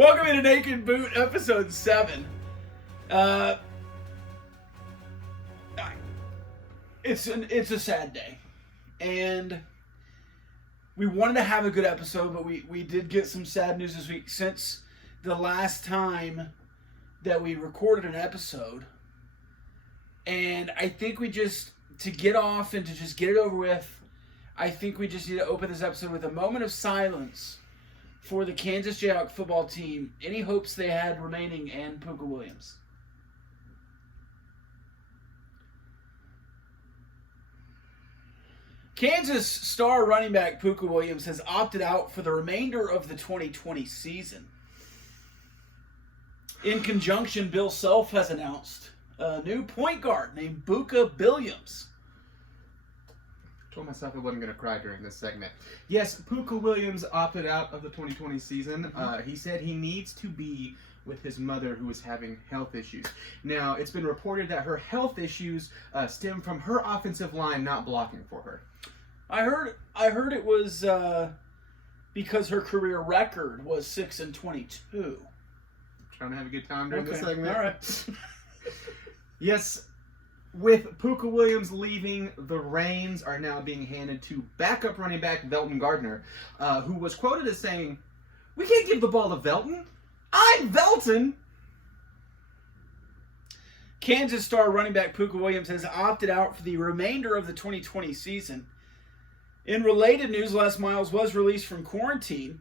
Welcome to Naked Boot, episode 7. It's a sad day, and we wanted to have a good episode, but we did get some sad news this week. Since the last time that we recorded an episode, and I think we just, to get off and to just get it over with, I think we just need to open this episode with a moment of silence for the Kansas Jayhawk football team. Any hopes they had remaining, and Pooka Williams. Kansas star running back Pooka Williams has opted out for the remainder of the 2020 season. In conjunction, Bill Self has announced a new point guard named Pooka Williams. I told myself I wasn't going to cry during this segment. Yes, Pooka Williams opted out of the 2020 season. He said he needs to be with his mother, who is having health issues. Now, it's been reported that her health issues stem from her offensive line not blocking for her. I heard it was because her career record was 6-22. Trying to have a good time during this segment. All right. Yes, with Pooka Williams leaving, the reins are now being handed to backup running back Velton Gardner, who was quoted as saying, "We can't give the ball to Velton. I'm Velton." Kansas star running back Pooka Williams has opted out for the remainder of the 2020 season. In related news, Les Miles was released from quarantine.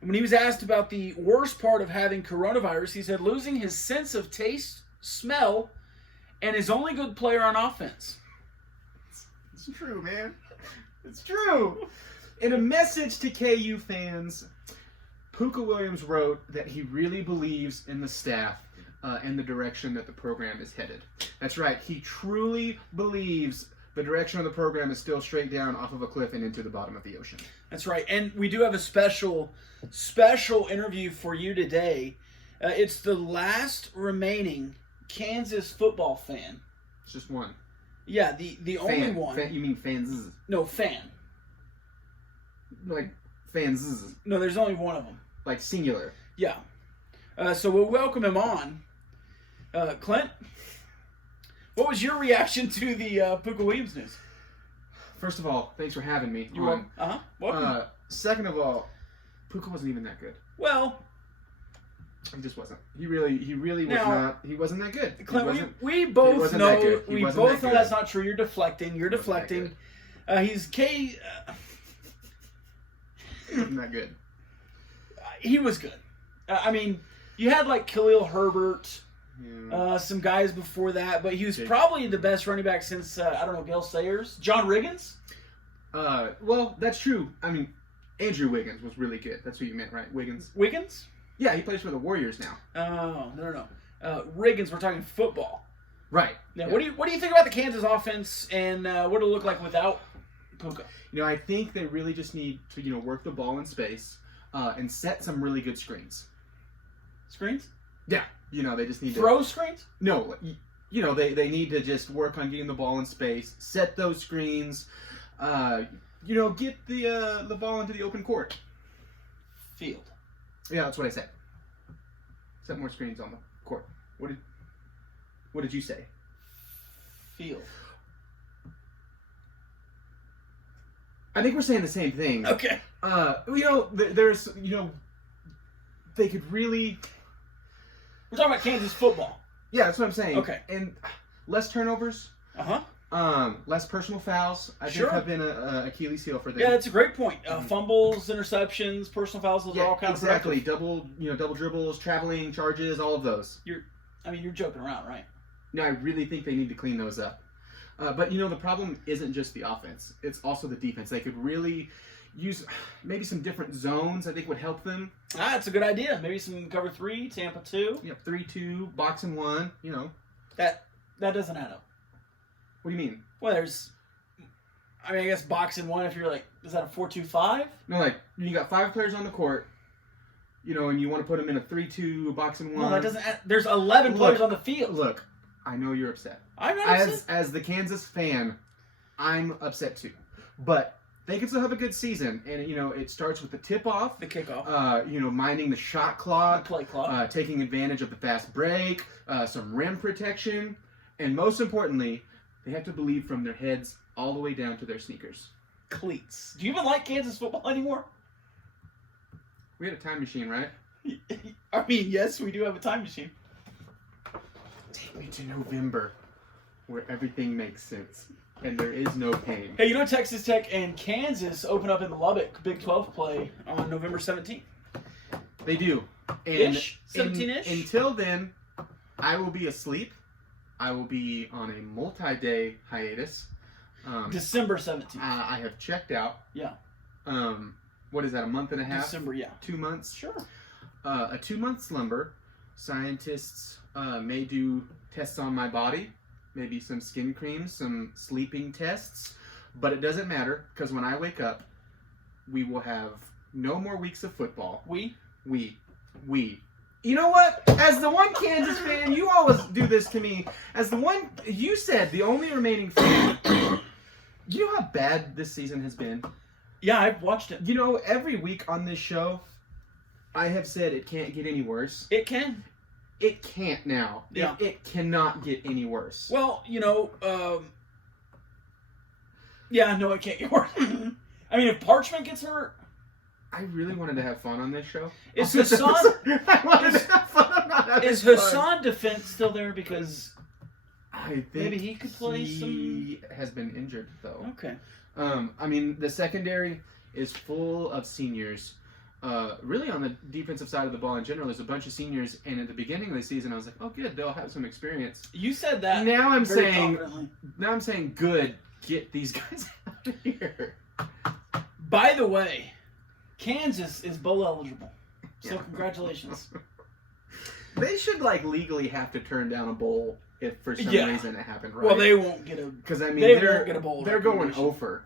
And when he was asked about the worst part of having coronavirus, he said losing his sense of taste, smell, and his only good player on offense. It's true, man. It's true. In a message to KU fans, Pooka Williams wrote that he really believes in the staff and the direction that the program is headed. That's right. He truly believes the direction of the program is still straight down off of a cliff and into the bottom of the ocean. That's right. And we do have a special interview for you today. It's the last remaining Kansas football fan. It's just one. Yeah, the only one. You mean fans? No, fan. Like fans? No, there's only one of them. Like singular. Yeah. So we'll welcome him on. Clint, what was your reaction to the Pooka Williams news? First of all, thanks for having me. You're welcome. Welcome. Second of all, Pooka wasn't even that good. Well, he just wasn't. He really was not. He wasn't that good. Clint, we both know. We both know that's not true. You're deflecting. He wasn't that good. He was good. I mean, you had like Khalil Herbert, some guys before that, but he was probably the best running back since Gale Sayers, John Riggins. Well, that's true. I mean, Andrew Wiggins was really good. That's what you meant, right? Wiggins. Yeah, he plays for the Warriors now. Oh, no. Riggins, we're talking football. Right. Now, yeah. What do you think about the Kansas offense and what it'll look like without Pooka? I think they really just need to, work the ball in space and set some really good screens. Screens? Yeah. They just need throw screens? No. They need to just work on getting the ball in space, set those screens, get the ball into the open court. Field. Yeah, that's what I said. Set more screens on the court. What did you say? Field. I think we're saying the same thing. Okay. There's, they could really... We're talking about Kansas football. Yeah, that's what I'm saying. Okay. And less turnovers. Less personal fouls. I think have been a Achilles heel for them. Yeah, that's a great point. Fumbles, interceptions, personal fouls, those are all kind of exactly. Double dribbles, traveling charges, all of those. You're joking around, right? No, I really think they need to clean those up. But the problem isn't just the offense; it's also the defense. They could really use maybe some different zones. I think would help them. That's a good idea. Maybe some cover 3, Tampa 2. Yep, 3-2, box and 1. That doesn't add up. What do you mean? Well, I guess box and 1. If you're like, is that a 4-2-5? No, like you got 5 players on the court. And you want to put them in a 3-2, box and 1. No, that doesn't add. There's 11 players on the field. Look, I know you're upset. I'm not upset. As the Kansas fan, I'm upset too. But they can still have a good season. And, it starts with the tip-off. The kickoff. Minding the shot clock. The play clock. Taking advantage of the fast break. Some rim protection. And most importantly, they have to believe from their heads all the way down to their sneakers. Cleats. Do you even like Kansas football anymore? We had a time machine, right? I mean, yes, we do have a time machine. Take me to November, where everything makes sense and there is no pain. Hey, Texas Tech and Kansas open up in the Lubbock Big 12 play on November 17th. They do. And 17-ish? Until then, I will be asleep. I will be on a multi-day hiatus. December 17th. I have checked out. Yeah. What is that, a month and a half? December, yeah. 2 months? Sure. A 2-month slumber. Scientists may do tests on my body. Maybe some skin creams, some sleeping tests. But it doesn't matter, because when I wake up, we will have no more weeks of football. We. You know what? As the one Kansas fan, you always do this to me. As the one, you said the only remaining fan. You know how bad this season has been? Yeah, I've watched it. Every week on this show, I have said it can't get any worse. It can. It can't now. Yeah. It cannot get any worse. Well, yeah, no, it can't get worse. I mean, if Parchment gets hurt... I really wanted to have fun on this show. Is Hassan... I wanted to have fun. I'm not having Is fun. Hassan Defense still there? Because I think maybe he could play some... He has been injured, though. Okay. I mean, the secondary is full of seniors. Really, on the defensive side of the ball in general, there's a bunch of seniors. And at the beginning of the season, I was like, "Oh, good, they'll have some experience." You said that. Now I'm very saying, confidently. "Good, get these guys out of here." By the way, Kansas is bowl eligible, so Yeah. Congratulations. They should legally have to turn down a bowl if for some Yeah. reason it happened, right? Well, they won't get a. Because I mean, they they're won't get a bowl. they're going recommendation. over.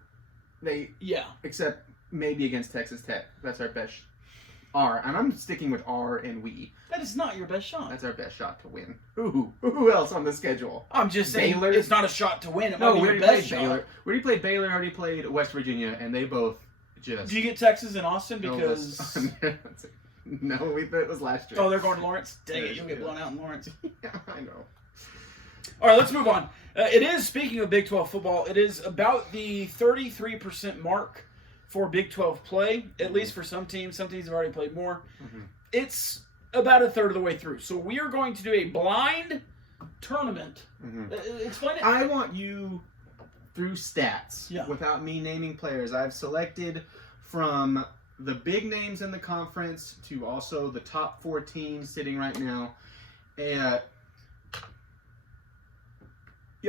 Yeah. Except maybe against Texas Tech. That's our best R, and I'm sticking with R and we. That is not your best shot. That's our best shot to win. Who else on the schedule? I'm just saying Baylor? it's not a shot to win. It No, might we be already your played best shot. Baylor. We already played Baylor. Already played West Virginia, and they both just. Do you get Texas and Austin because? No, that was last year. Oh, they're going to Lawrence. Dang it, Yeah, you'll get yeah. blown out in Lawrence. Yeah, I know. All right, let's move on. It is, speaking of Big 12 football, it is about the 33% mark for Big 12 play, at least for some teams. Some teams have already played more. Mm-hmm. It's about a third of the way through. So we are going to do a blind tournament. Mm-hmm. Explain it. I want you, through stats, Yeah. without me naming players, I've selected from the big names in the conference to also the top 4 teams sitting right now. Yeah,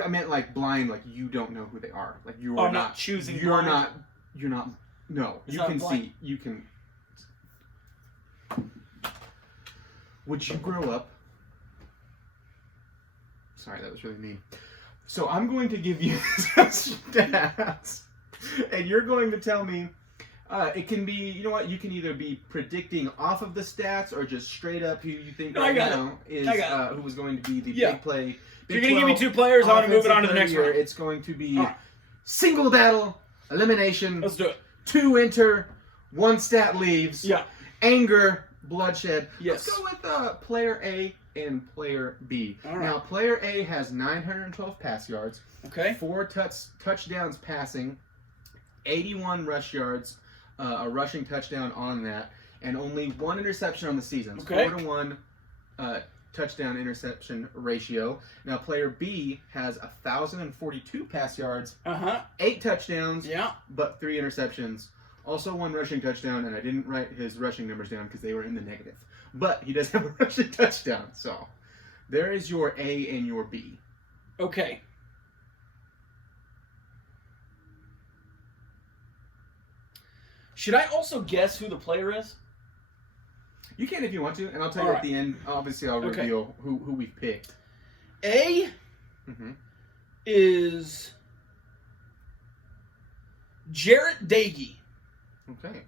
I meant blind, you don't know who they are. You are I'm not choosing You're blind. not. No, It's you not can blind. see. You can. Would you grow up? Sorry, that was really mean. So I'm going to give you some stats, and you're going to tell me. It can be, you know what? You can either be predicting off of the stats or just straight up who you think right now is who was going to be the big play. You're going to give me 2 players. I want to move it on to the next round. It's going to be single battle, elimination, Let's do it. 2 enter, 1 stat leaves, Yeah. anger, bloodshed. Yes. Let's go with player A and player B. All right. Now, player A has 912 pass yards, Okay. 4 touchdowns passing, 81 rush yards, a rushing touchdown on that, and only 1 interception on the season. It's Okay. 4-to-1 touchdown interception ratio. Now, player B has 1,042 pass yards, 8 touchdowns, Yeah. but 3 interceptions. Also 1 rushing touchdown, and I didn't write his rushing numbers down because they were in the negative. But he does have a rushing touchdown, so there is your A and your B. Okay. Should I also guess who the player is? You can if you want to, and I'll tell you All at the end. Obviously, I'll Okay. reveal who we've picked. A Mm-hmm. is Jarrett Dagey. Okay.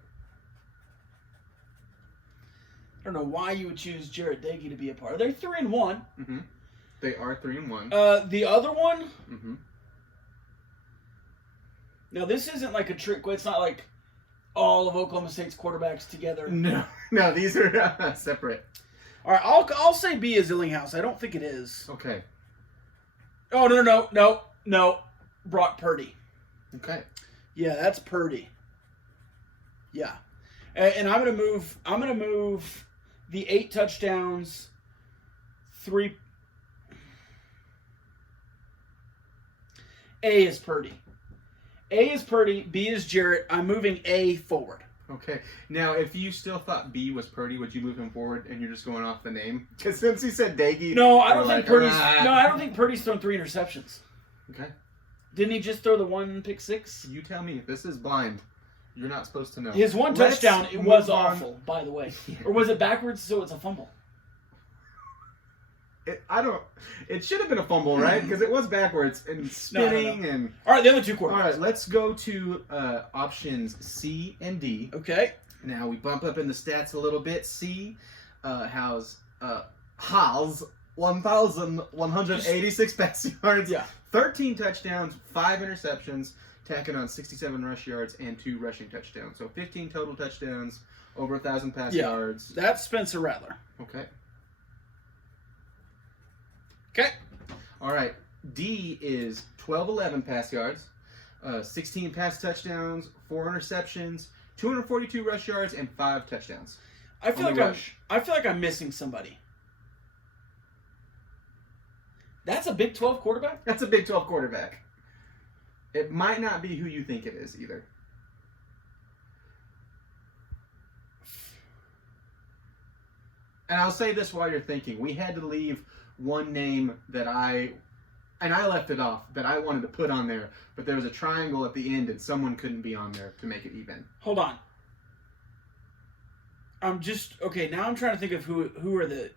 I don't know why you would choose Jarrett Dagey to be a part. They're 3-1. Mm-hmm. They are 3-1. The other one Mm-hmm. Now, this isn't like a trick. It's not like all of Oklahoma State's quarterbacks together. No, these are separate. All right, I'll say B is Illinghouse. I don't think it is. Okay. Oh, no. Brock Purdy. Okay. Yeah, that's Purdy. Yeah. And I'm gonna move the 8 touchdowns, 3. A is Purdy. A is Purdy, B is Jarrett. I'm moving A forward. Okay. Now, if you still thought B was Purdy, would you move him forward and you're just going off the name? Because since he said Daggy... No, I don't think Purdy's thrown 3 interceptions. Okay. Didn't he just throw the 1 pick 6? You tell me. This is blind. You're not supposed to know. His 1 touchdown, it was awful, by the way. Yeah. Or was it backwards, so it's a fumble? It should have been a fumble, right? Because it was backwards and spinning and... All right, the other 2 quarterbacks. All right, let's go to options C and D. Okay. Now, we bump up in the stats a little bit. C has 1,186 passing yards. Yeah. 13 touchdowns, 5 interceptions, tacking on 67 rush yards and 2 rushing touchdowns. So 15 total touchdowns, over 1,000 pass yards. That's Spencer Rattler. Okay. Okay. All right. D is 1211 pass yards, 16 pass touchdowns, 4 interceptions, 242 rush yards, and 5 touchdowns. I feel like I'm missing somebody. That's a Big 12 quarterback? That's a Big 12 quarterback. It might not be who you think it is either. And I'll say this while you're thinking. We had to leave one name that I left it off, that I wanted to put on there, but there was a triangle at the end and someone couldn't be on there to make it even. Hold on. Now I'm trying to think of who are the...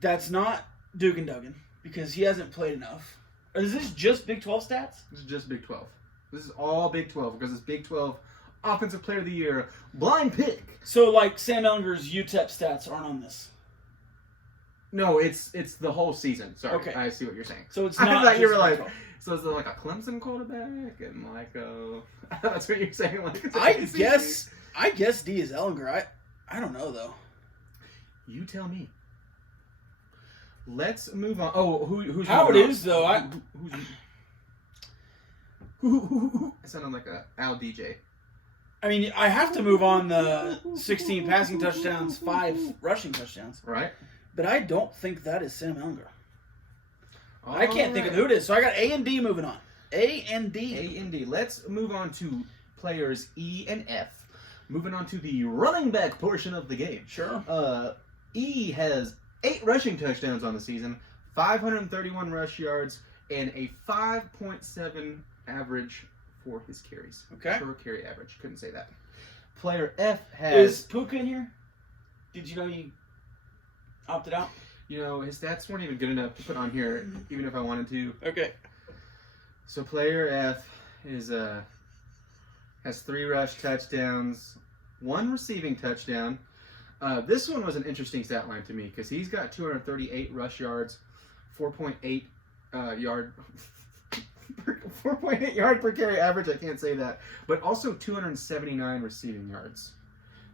That's not Dugan Duggan, because he hasn't played enough. Or is this just Big 12 stats? This is just Big 12. This is all Big 12, because it's Big 12 Offensive Player of the Year, blind pick. So, like, Sam Ellinger's UTEP stats aren't on this? No, it's the whole season. Sorry, okay. I see what you're saying. So it's not. I thought you were like. So is it like a Clemson quarterback and like a? That's what you're saying. Like I guess D is Ellinger. I don't know though. You tell me. Let's move on. Oh, who's how it is though? I sounded like a Al DJ. I mean, I have to move on the 16 passing touchdowns, 5 rushing touchdowns. Right. But I don't think that is Sam Ellinger. I can't think of who it is. So I got A and D moving on. A and D. A and D. Let's move on to players E and F. Moving on to the running back portion of the game. Sure. E has 8 rushing touchdowns on the season, 531 rush yards, and a 5.7 average for his carries. Okay. Per carry average. Couldn't say that. Player F has... Is Pooka in here? Did you know he opted out? You know, his stats weren't even good enough to put on here, even if I wanted to. Okay. So player F is has 3 rush touchdowns, 1 receiving touchdown. This one was an interesting stat line to me because he's got 238 rush yards, 4.8 yard 4.8 yard per carry average. I can't say that, but also 279 receiving yards.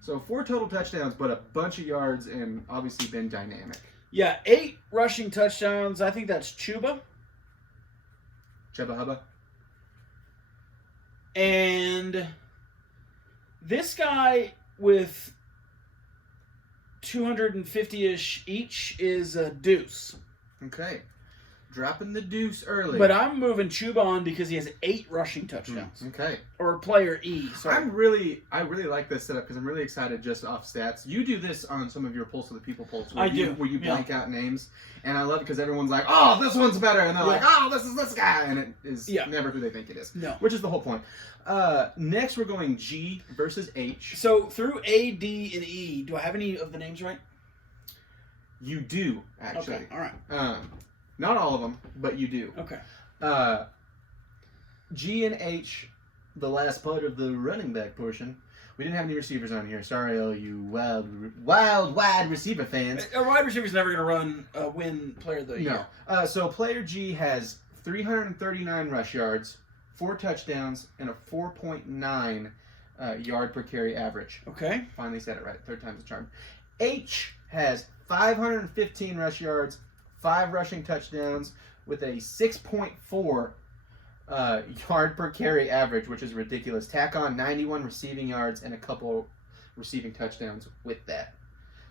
So 4 total touchdowns, but a bunch of yards, and obviously been dynamic. Yeah, 8 rushing touchdowns. I think that's Chuba. Chubba Hubba. And this guy with 250-ish each is a Deuce. Okay. Dropping the deuce early. But I'm moving Chuba on because he has 8 rushing touchdowns. Okay. Or player E. Sorry. I really like this setup because I'm really excited just off stats. You do this on some of your Pulse of the People polls. Where you blank out names. And I love it because everyone's like, oh, this one's better. And they're like, oh, this is this guy. And it is never who they think it is. No. Which is the whole point. Next, we're going G versus H. So through A, D, and E, do I have any of the names right? You do, actually. Okay, all right. Not all of them, but you do. Okay. G and H, the last part of the running back portion. We didn't have any receivers on here. Sorry, all you wide receiver fans. A wide receiver's never going to win player of the year. No. So player G has 339 rush yards, 4 touchdowns, and a 4.9 yard per carry average. Okay. Finally said it right. 3rd time's a charm. H has 515 rush yards, 5 rushing touchdowns, with a 6.4 yard per carry average, which is ridiculous. Tack on 91 receiving yards and a couple receiving touchdowns with that.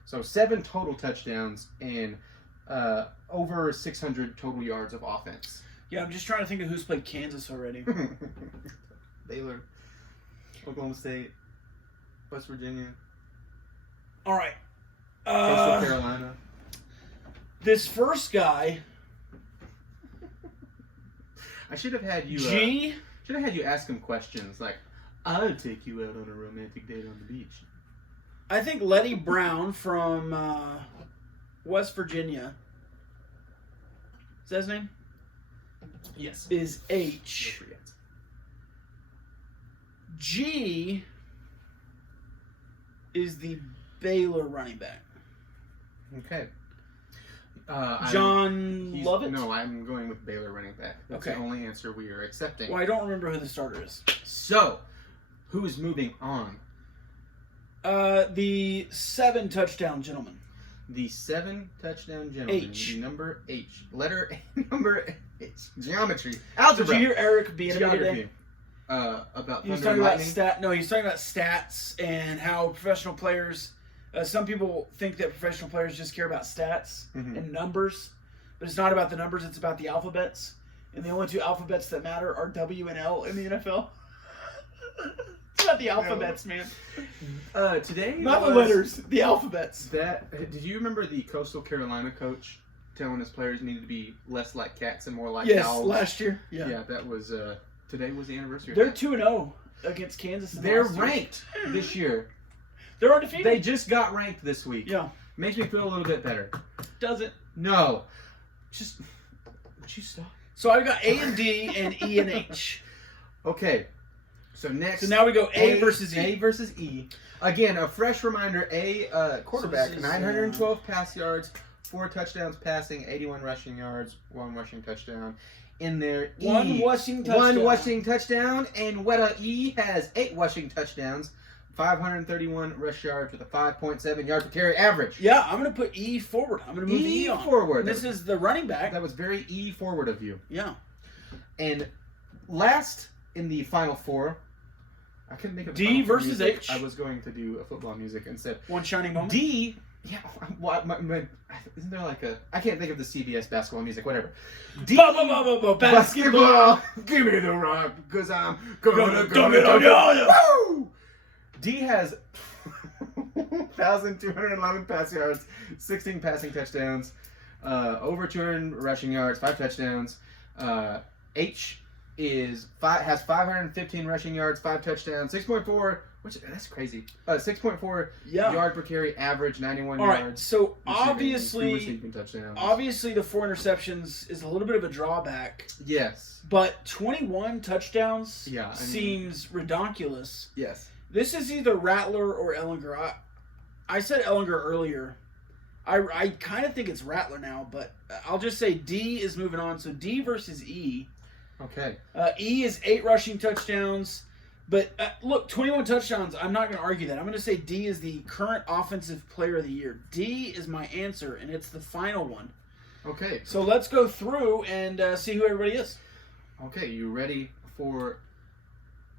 So 7 total touchdowns and over 600 total yards of offense. Yeah, I'm just trying to think of who's played Kansas already. Baylor, Oklahoma State, West Virginia, All right. Coastal Carolina. This first guy, I should have had you. G. Should have had you ask him questions like, "I'll take you out on a romantic date on the beach." I think Letty Brown from West Virginia. Is that his name? Yes. Is H. G is the Baylor running back. Okay. John Lovett? No, I'm going with Baylor running back. That's Okay. the only answer we are accepting. Well, I don't remember who the starter is. So, who is moving on? The 7 touchdown gentleman. The 7 touchdown gentleman. H. The number H. Letter number H. Geometry. Algebra. Did you hear Eric being Geography. today? About He was thunder talking and about lightning. he's talking about stats and how professional players. Some people think that professional players just care about stats and numbers, but it's not about the numbers. It's about the alphabets, and the only 2 alphabets that matter are W and L in the NFL. It's about the alphabets, man. Today, Not the letters, the alphabets. Did you remember the Coastal Carolina coach telling his players needed to be less like cats and more like Yes, owls? last year. Yeah, that was. Today was the anniversary. They're 2-0 against Kansas. They're ranked this year. They're undefeated. They just got ranked this week. Yeah. Makes me feel a little bit better. Does it? No. Just. Would you stop? So I've got A and D and E and H. Okay. So next. So now we go A versus E. A versus E. Again, a fresh reminder. Quarterback, So this is, 912 pass yards, 4 touchdowns passing, 81 rushing yards, 1 rushing touchdown. In there, One rushing touchdown. 1 rushing touchdown, and Weta E has 8 rushing touchdowns, 531 rush yards with a 5.7 yard per carry average. Yeah, I'm going to put E forward. I'm going to move E on. forward. This is the running back. That was very E forward of you. Yeah. And last in the final 4, I couldn't think of D final 4 versus music. H. I was going to do a football music instead. One shining moment. D. Yeah, isn't there like a? I can't think of the CBS basketball music. Whatever. D. Basketball. Give me the rock, cause I'm gonna it on you. Woo! D has 1,211 pass yards, 16 passing touchdowns, over 200 rushing yards, 5 touchdowns. H has 515 rushing yards, 5 touchdowns, 6.4. That's crazy. 6.4 yard per carry average, 91 All yards. right, so receiving touchdowns. obviously the 4 interceptions is a little bit of a drawback. Yes. But 21 touchdowns Yeah, seems redonkulous. Yes. This is either Rattler or Ellinger. I said Ellinger earlier. I kind of think it's Rattler now, but I'll just say D is moving on. So D versus E. Okay. E is 8 rushing touchdowns. But look, 21 touchdowns, I'm not going to argue that. I'm going to say D is the current offensive player of the year. D is my answer, and it's the final one. Okay. So let's go through and see who everybody is. Okay, you ready for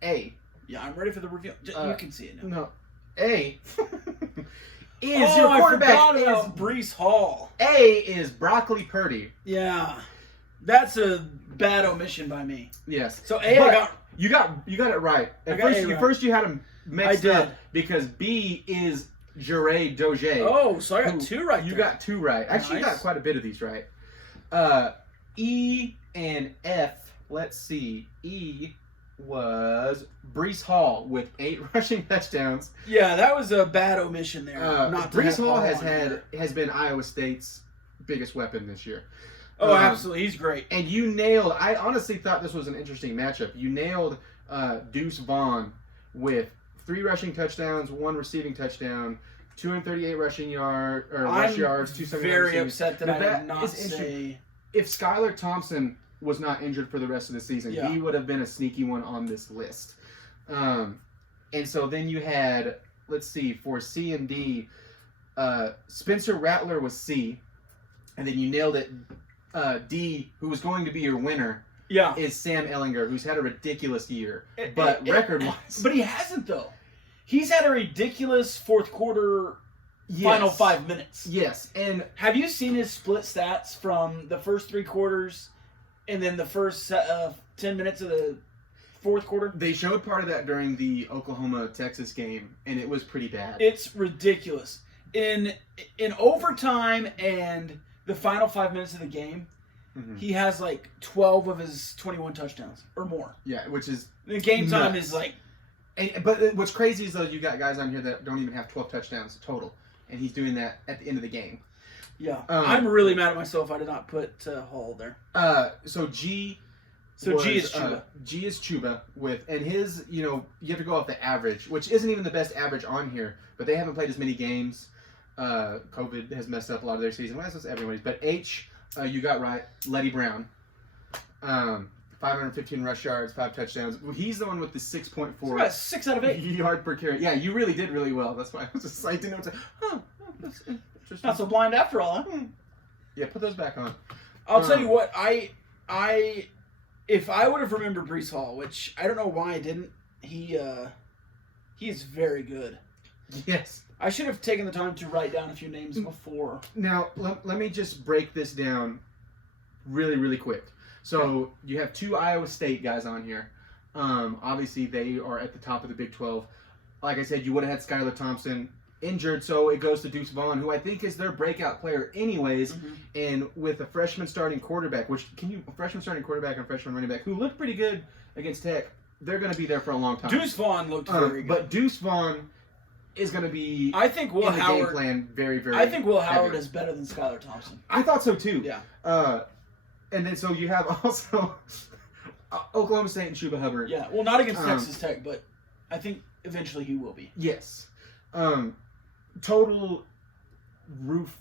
A? Yeah, I'm ready for the reveal. You can see it now. No. A is your quarterback. I forgot about Breece Hall. A is Broccoli Purdy. Yeah. That's a bad omission by me. Yes. So A, But I got... You got it right. First you had them mixed I did. up because B is Jure Doge. Oh, so I got 2 right there. You got 2 right. Actually, you Nice. got quite a bit of these right. E and F. Let's see. E was Breece Hall with 8 rushing touchdowns. Yeah, that was a bad omission there. Not to Breece have Hall on has been Iowa State's biggest weapon this year. Oh, absolutely. He's great. And you nailed. I honestly thought this was an interesting matchup. You nailed Deuce Vaughn with 3 rushing touchdowns, 1 receiving touchdown, 238 rush yards, 279 very receiving. upset that Now, I that did not is interesting. say... If Skylar Thompson was not injured for the rest of the season, Yeah. he would have been a sneaky one on this list. And so then you had, let's see, for C and D, Spencer Rattler was C, and then you nailed it. D, who was going to be your winner, Yeah. is Sam Ehlinger, who's had a ridiculous year, but record-wise, But he hasn't though. He's had a ridiculous fourth quarter. yes. Final 5 minutes. Yes, and Have you seen his split stats from the first 3 quarters and then the first 10 minutes of the fourth quarter? they showed part of that during the Oklahoma-Texas game, and it was pretty bad. It's ridiculous. In overtime and the final 5 minutes of the game, he has like 12 of his 21 touchdowns or more. Yeah, which is The game time nuts. is like, but what's crazy is though you got guys on here that don't even have 12 touchdowns total, and he's doing that at the end of the game. yeah. I'm really mad at myself I did not put Hall there. So G. So was, G is Chuba. G is Chuba with, and his, you have to go off the average, which isn't even the best average on here, but they haven't played as many games. COVID has messed up a lot of their season. Well, that's everybody's. But H, you got right. Letty Brown. 515 rush yards, 5 touchdowns. He's the one with the 6.4 So about 6 out of 8. yard per carry. Yeah, you really did really well. That's why I was just like, didn't know what to say. Huh, that's interesting. Not so blind after all, huh? Yeah, put those back on. I'll tell you what, if I would have remembered Brees Hall, which I don't know why I didn't, he is very good. Yes. I should have taken the time to write down a few names before. Now, let me just break this down really, really quick. So, you have 2 Iowa State guys on here. Obviously, they are at the top of the Big 12. Like I said, you would have had Skylar Thompson injured, so it goes to Deuce Vaughn, who I think is their breakout player anyways. And with a freshman starting quarterback, freshman starting quarterback and freshman running back, who looked pretty good against Tech, they're going to be there for a long time. Deuce Vaughn looked very good. But Deuce Vaughn is going to be I think Will in the Howard, game plan very, very I think Will Howard heavy. is better than Skylar Thompson. I thought so too. Yeah. And then so you have also Oklahoma State and Chuba Hubbard. Yeah. Well, not against Texas Tech, but I think eventually he will be. Yes. Total roof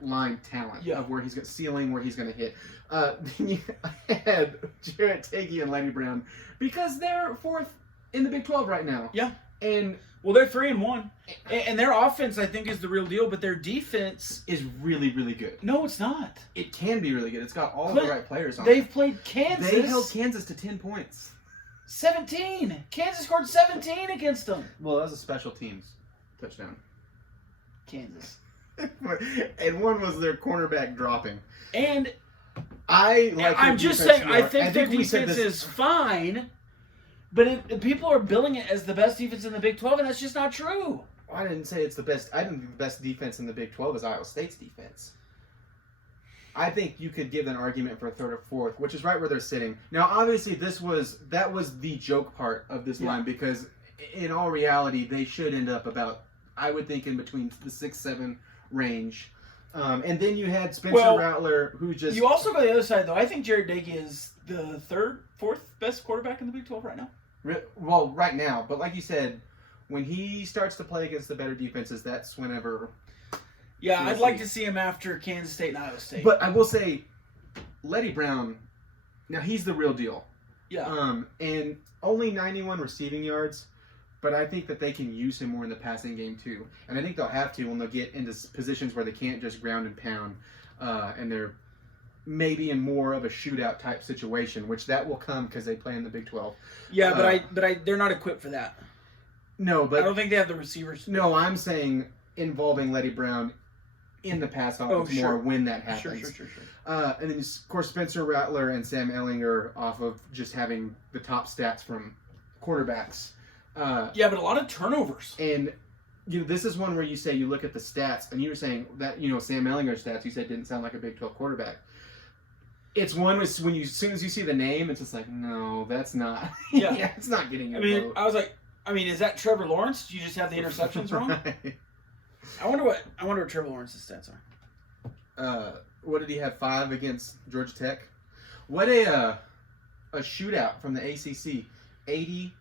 line talent of where he's going ceiling, where he's going to hit. Then you had Jarrett Tagey and Lenny Brown because they're 4th in the Big 12 right now. Yeah. And well, they're 3-1, and their offense I think is the real deal, but their defense is really, really good. No, it's not. It can be really good. It's got all the right players on it. They've played Kansas. They held Kansas to 10 points. 17. Kansas scored 17 against them. Well, that was a special teams touchdown. Kansas. And one was their cornerback dropping. And I'm just saying, I think their defense is fine, but people are billing it as the best defense in the Big 12, and that's just not true. I didn't say it's the best. I didn't think the best defense in the Big 12 is Iowa State's defense. I think you could give an argument for 3rd or 4th, which is right where they're sitting. Now, obviously, that was the joke part of this line because, in all reality, they should end up about, I would think, in between the 6-7 range. And then you had Spencer Rattler, who just... You also go the other side, though. I think Jared Dagey is the 3rd, 4th best quarterback in the Big 12 right now. Well, right now. But like you said, when he starts to play against the better defenses, that's whenever... Yeah, I'd like to see him after Kansas State and Iowa State. But I will say, Letty Brown, now he's the real deal. Yeah. And only 91 receiving yards, but I think that they can use him more in the passing game too. And I think they'll have to when they'll get into positions where they can't just ground and pound, and they're maybe in more of a shootout type situation, which that will come because they play in the Big 12. Yeah, but they're not equipped for that. No, but I don't think they have the receivers. No, I'm saying involving Letty Brown in the pass offense more when that happens. Sure. And then, of course, Spencer Rattler and Sam Ehlinger off of just having the top stats from quarterbacks. Yeah, but a lot of turnovers. And this is one where you say you look at the stats, and you were saying that Sam Ehlinger's stats you said didn't sound like a Big 12 quarterback. It's one as soon as you see the name, it's just like, no, that's not. Yeah, it's not getting your vote. I was like, is that Trevor Lawrence? Did you just have the interceptions wrong? Right. I wonder what Trevor Lawrence's stats are. What did he have? 5 against Georgia Tech. What a shootout from the ACC. 80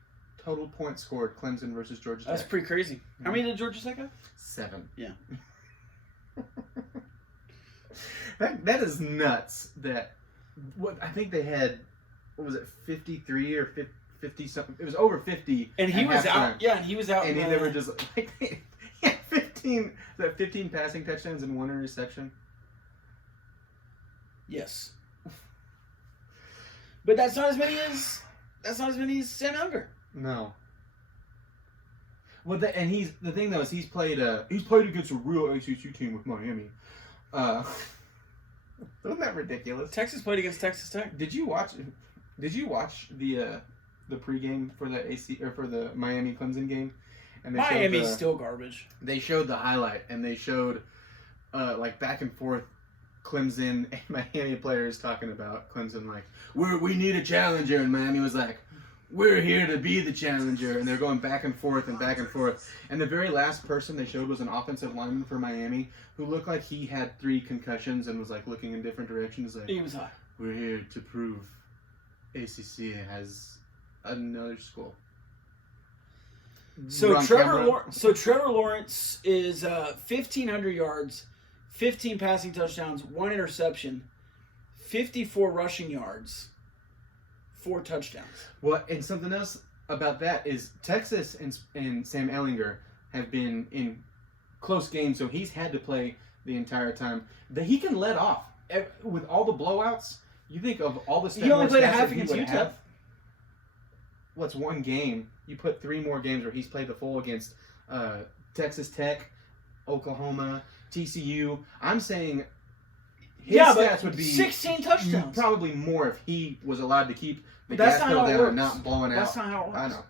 total points scored. Clemson versus Georgia Tech. That's pretty crazy. How many did Georgia Tech have? 7. Yeah. that is nuts. That what I think they had, what was it, 53 or 50 something? It was over 50. And he at was halftime. out. Yeah, and he was out. And they were just like, he had 15 passing touchdowns and 1 interception. Yes. But that's not as many as Sam Ellinger. No. Well, and the thing though is he's played against a real ACC team with Miami. Isn't that ridiculous? Texas played against Texas Tech. Did you watch the pregame for the for the Miami Clemson game? And Miami's still garbage. They showed the highlight and they showed like back and forth Clemson and Miami players talking about Clemson like we need a challenger, and Miami was like, we're here to be the challenger, and they're going back and forth and back and forth. And the very last person they showed was an offensive lineman for Miami who looked like he had 3 concussions and was like looking in different directions. Like, He was hot. we're here to prove ACC has another school. So On Trevor camera. Lawrence is 1,500 yards, 15 passing touchdowns, 1 interception, 54 rushing yards, 4 touchdowns. Well, and something else about that is Texas and Sam Ellinger have been in close games, so he's had to play the entire time. He can let off with all the blowouts. You think of all the He only played a stats half that he against would Utah. have. What's 1 game? You put 3 more games where he's played the full against Texas Tech, Oklahoma, TCU. I'm saying his stats would be 16 touchdowns. probably more if he was allowed to keep the That's gas not pedal how it down works. and not blowing out. That's not how it works. I know.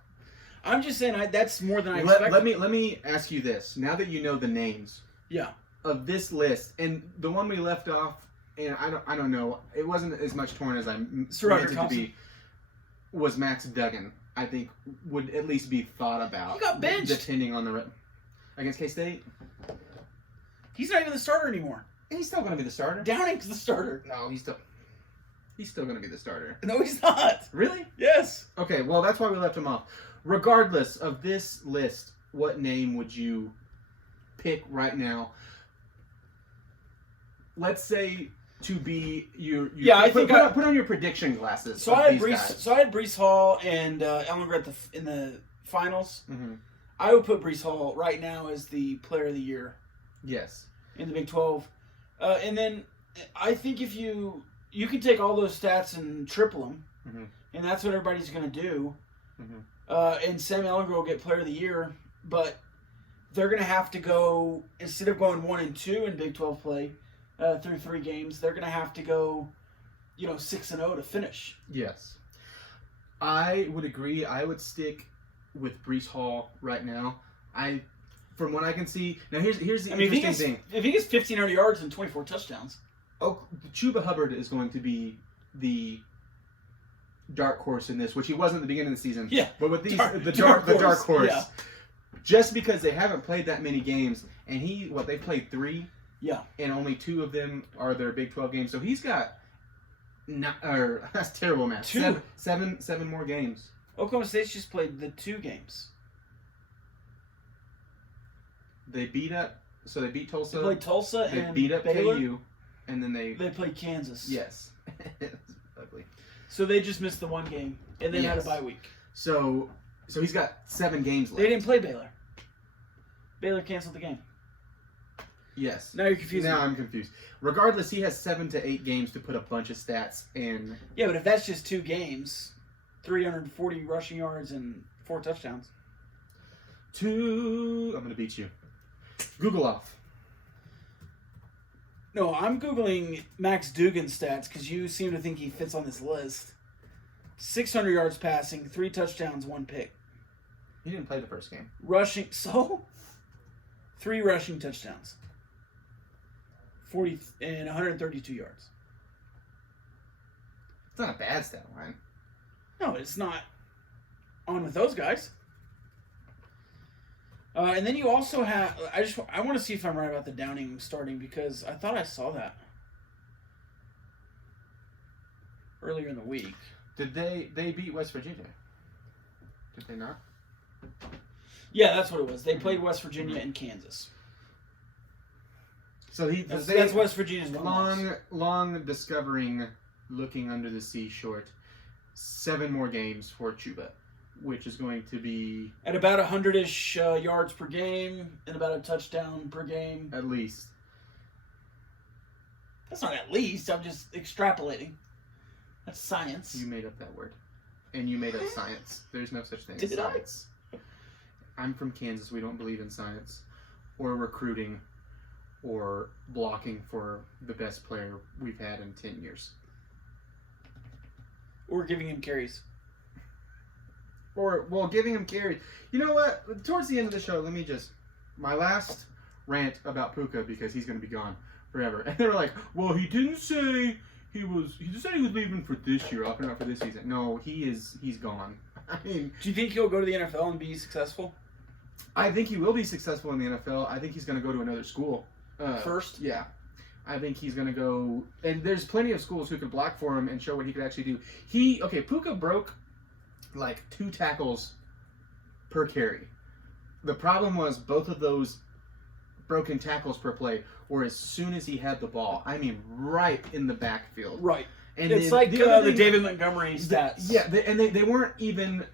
I'm just saying that's more than I expected. Let me ask you this. Now that you know the names Yeah. of this list, and the one we left off, and I don't know, it wasn't as much torn as I meant Roger it to Thompson. be, was Max Duggan. I think would at least be thought about. He got benched. Depending on the against K-State. He's not even the starter anymore. He's still going to be the starter. Downing's the starter. No, he's still going to be the starter. No, he's not. Really? Yes. Okay, well, that's why we left him off. Regardless of this list, what name would you pick right now? Let's say to be your Yeah, I think put on your prediction glasses. So of I had these Brees. guys. So I had Brees Hall and Ellinger in the finals. Mm-hmm. I would put Brees Hall right now as the Player of the Year Yes. in the Big 12, and then I think if you can take all those stats and triple them, Mm-hmm. and that's what everybody's going to do. Mm-hmm. And Sam Ellinger will get Player of the Year, but they're going to have to go, instead of going 1-2 in Big 12 play through 3 games, they're going to have to go, 6-0 to finish. Yes. I would agree. I would stick with Brees Hall right now. From what I can see, now here's the interesting thing. If he gets 1,500 yards and 24 touchdowns. Oh, Chuba Hubbard is going to be the dark horse in this, which he wasn't at the beginning of the season. Yeah. But with these, Dark the dark horse. Yeah. Just because they haven't played that many games, and they've played 3. Yeah. And only 2 of them are their Big 12 games. So he's got, that's terrible math. 2. Seven more games. Oklahoma State's just played the 2 games. They beat Tulsa. They played Tulsa They and beat up Baylor. KU, and then they played Kansas. yes, it's ugly. So they just missed the 1 game and then had a Yes. bye week. So he's got 7 games left. They didn't play Baylor. Baylor canceled the game. Yes. Now you're confused. Now I'm confused. Regardless, he has 7 to 8 games to put a bunch of stats in. Yeah, but if that's just 2 games, 340 rushing yards and 4 touchdowns. I'm gonna beat you. Google off. No, I'm Googling Max Duggan's stats because you seem to think he fits on this list. 600 yards passing, 3 touchdowns, 1 pick. He didn't play the first game. Rushing, 3 rushing touchdowns. 40 and 132 yards. It's not a bad stat line. No, it's not on with those guys. And then you also have. I want to see if I'm right about the Downing starting because I thought I saw that earlier in the week. Did they beat West Virginia? Did they not? Yeah, that's what it was. They played West Virginia and Kansas. So That's West Virginia's one loss. long discovering looking under the sea short 7 more games for Chuba, which is going to be at about 100-ish yards per game and about a touchdown per game. at least. That's not at least. I'm just extrapolating. That's science. You made up that word. And you made up science. There's no such thing as Did I? science. I'm from Kansas. We don't believe in science or recruiting or blocking for the best player we've had in 10 years. Or giving him carries. Or, well, giving him carries. You know what? Towards the end of the show, my last rant about Pooka, because he's going to be gone forever. And they were like, well, he didn't say he just said he was leaving for this year, opting out for this season. No, he's gone. I mean, do you think he'll go to the NFL and be successful? I think he will be successful in the NFL. I think he's going to go to another school. First? Yeah. I think he's going to go... And there's plenty of schools who could block for him and show what he could actually do. Pooka broke like 2 tackles per carry. The problem was both of those broken tackles per play were as soon as he had the ball. I mean, right in the backfield. Right. And it's then like the thing, David Montgomery stats. Yeah, they weren't even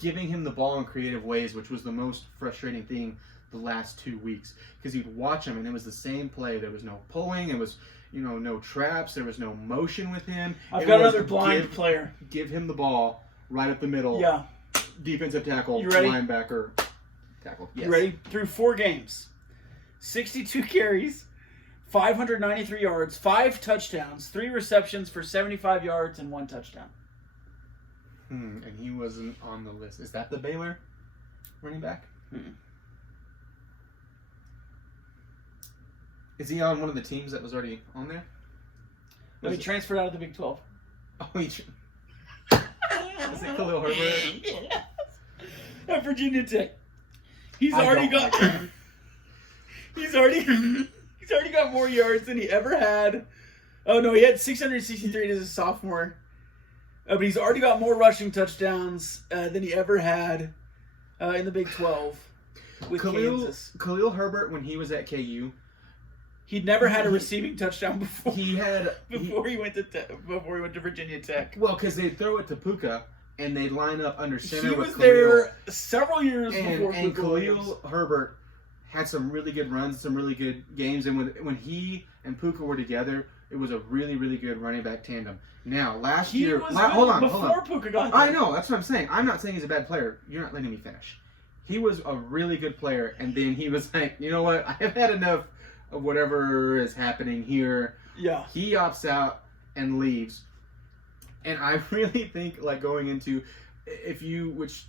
giving him the ball in creative ways, which was the most frustrating thing the last 2 weeks. Because you'd watch him, and it was the same play. There was no pulling. It was, no traps. There was no motion with him. I've got another blind player. Give him the ball right up the middle. Yeah. Defensive tackle, You ready? linebacker, tackle. Yes. You ready? Through 4 games, 62 carries, 593 yards, 5 touchdowns, 3 receptions for 75 yards, and 1 touchdown. And he wasn't on the list. Is that the Baylor running back? Mm-mm. Is he on one of the teams that was already on there? No, he transferred out of the Big 12. Oh, is it Khalil Herbert? Yeah. At Virginia Tech. He's already got more yards than he ever had. Oh no, he had 663 as a sophomore. But he's already got more rushing touchdowns than he ever had in the Big 12 with Kansas. Khalil Herbert, when he was at KU, he'd never had a receiving touchdown before. Before he went to Virginia Tech. Well, because they'd throw it to Pooka and they'd line up under center He with was Khalil. there several years before And Pooka Williams. Khalil Herbert had some really good runs, some really good games, and when he and Pooka were together, it was a really, really good running back tandem. Now, last year... Hold on. Before Pooka got there. I know, that's what I'm saying. I'm not saying he's a bad player. You're not letting me finish. He was a really good player, and then he was like, you know what? I have had enough of whatever is happening here. Yeah. He opts out and leaves. And I really think, like, going into... which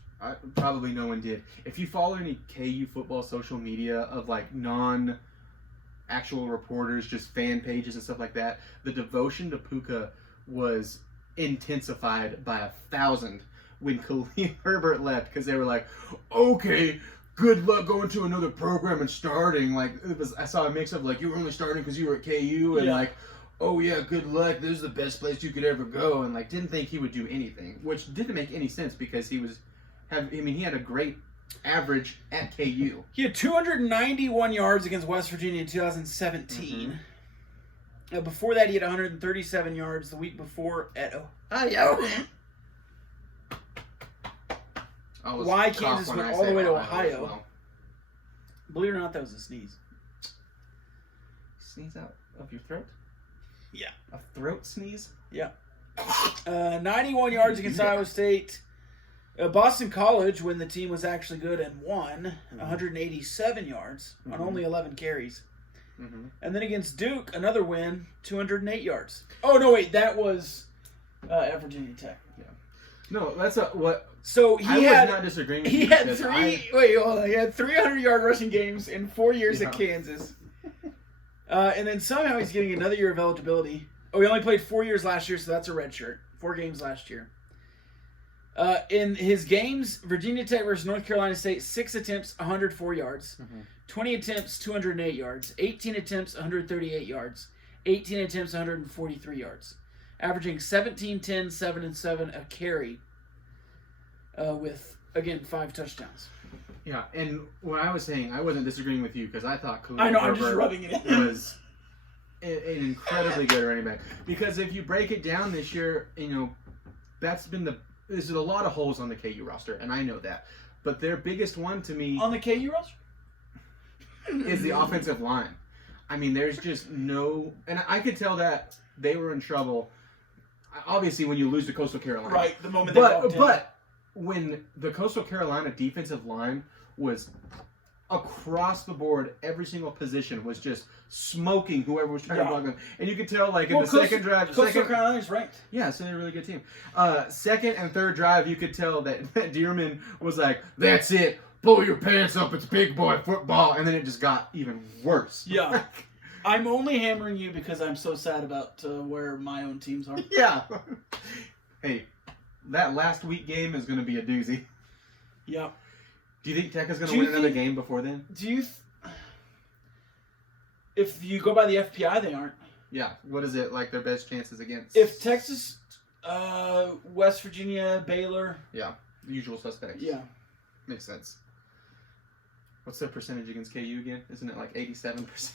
probably no one did. If you follow any KU football social media of, like, non-actual reporters, just fan pages and stuff like that, the devotion to Pooka was intensified by 1,000 when Khalil Herbert left, because they were like, okay, good luck going to another program and starting. Like, I saw a mix of, like, you were only starting because you were at KU, and like, oh yeah, good luck, this is the best place you could ever go, and like didn't think he would do anything, which didn't make any sense because he had a great average at KU. He had 291 yards against West Virginia in 2017. Mm-hmm. Before that, he had 137 yards the week before at Ohio. Why Kansas went all the way to Ohio? Well. Believe it or not, that was a sneeze. Sneeze out of your throat? Yeah. A throat sneeze? Yeah. 91 yards against Iowa State. Boston College, when the team was actually good and won, 187 yards on only 11 carries. Mm-hmm. And then against Duke, another win, 208 yards. Oh, no, wait, that was at Virginia Tech. Yeah. No, that's what... So I was not disagreeing with you. He had 300-yard rushing games in 4 years at Kansas. And then somehow he's getting another year of eligibility. Oh, he only played 4 years last year, so that's a red shirt. 4 games last year. In his games, Virginia Tech versus North Carolina State, 6 attempts, 104 yards. Mm-hmm. 20 attempts, 208 yards. 18 attempts, 138 yards. 18 attempts, 143 yards. Averaging 17, 10, 7, and 7 a carry with, again, 5 touchdowns. Yeah, and what I was saying, I wasn't disagreeing with you because I thought Khalil I'm just Herbert rubbing it in. was an incredibly good running back. Because if you break it down this year, there's a lot of holes on the KU roster, and I know that. But their biggest one to me on the KU roster is the offensive line. I mean, there's just no, and I could tell that they were in trouble. Obviously, when you lose to Coastal Carolina, right? The moment they walked in. But when the Coastal Carolina defensive line was across the board, every single position was just smoking whoever was trying to block them, and you could tell like in the second drive, Coastal Carolina's ranked. Yeah, so they're a really good team. Second and third drive, you could tell that Dearman was like, "That's it, pull your pants up, it's big boy football," and then it just got even worse. Yeah. I'm only hammering you because I'm so sad about where my own teams are. Yeah. Hey, that last week game is going to be a doozy. Yeah. Do you think Tech is going to win another game before then? If you go by the FPI, they aren't. Yeah. What is it like their best chances against? If Texas, West Virginia, Baylor. Yeah. The usual suspects. Yeah. Makes sense. What's their percentage against KU again? Isn't it like 87%?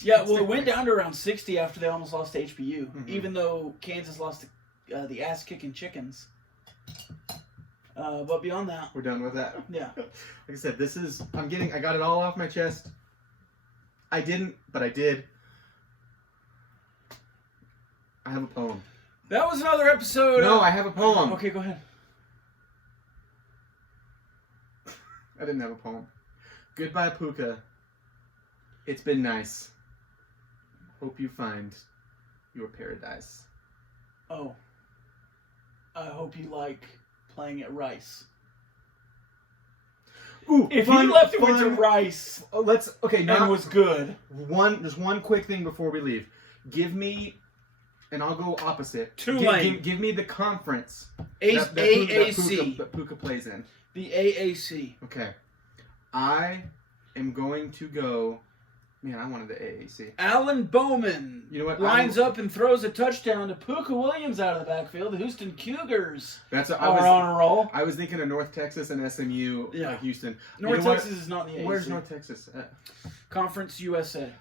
Yeah, well, it went down to around 60 after they almost lost to HBU, Mm-hmm. even though Kansas lost to the ass-kicking Chickens. But beyond that, we're done with that. Yeah. Like I said, I got it all off my chest. I didn't, but I did. I have a poem. That was another episode. No, I have a poem. Okay, go ahead. I didn't have a poem. Goodbye, Pooka. It's been nice. Hope you find your paradise. Oh. I hope you like playing at Rice. Ooh, if he left it with Rice, now was good. There's one quick thing before we leave. Give me, and I'll go opposite. Tulane. Give me the conference AAC. that Pooka plays in. The AAC. Okay. I am going to go. Man, I wanted the AAC. Alan Bowman, you know what, lines up and throws a touchdown to Pooka Williams out of the backfield. The Houston Cougars are on a roll. I was thinking of North Texas and SMU, Houston. North Texas is not in the AAC. Where's North Texas at? Conference USA.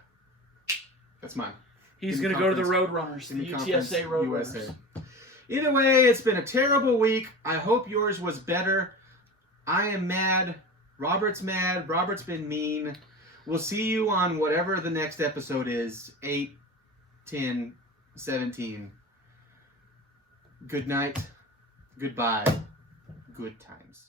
That's mine. He's going to go to the Roadrunners, the UTSA Roadrunners. Either way, it's been a terrible week. I hope yours was better. I am mad. Robert's mad. Robert's been mean. We'll see you on whatever the next episode is. 8, 10, 17. Good night. Goodbye. Good times.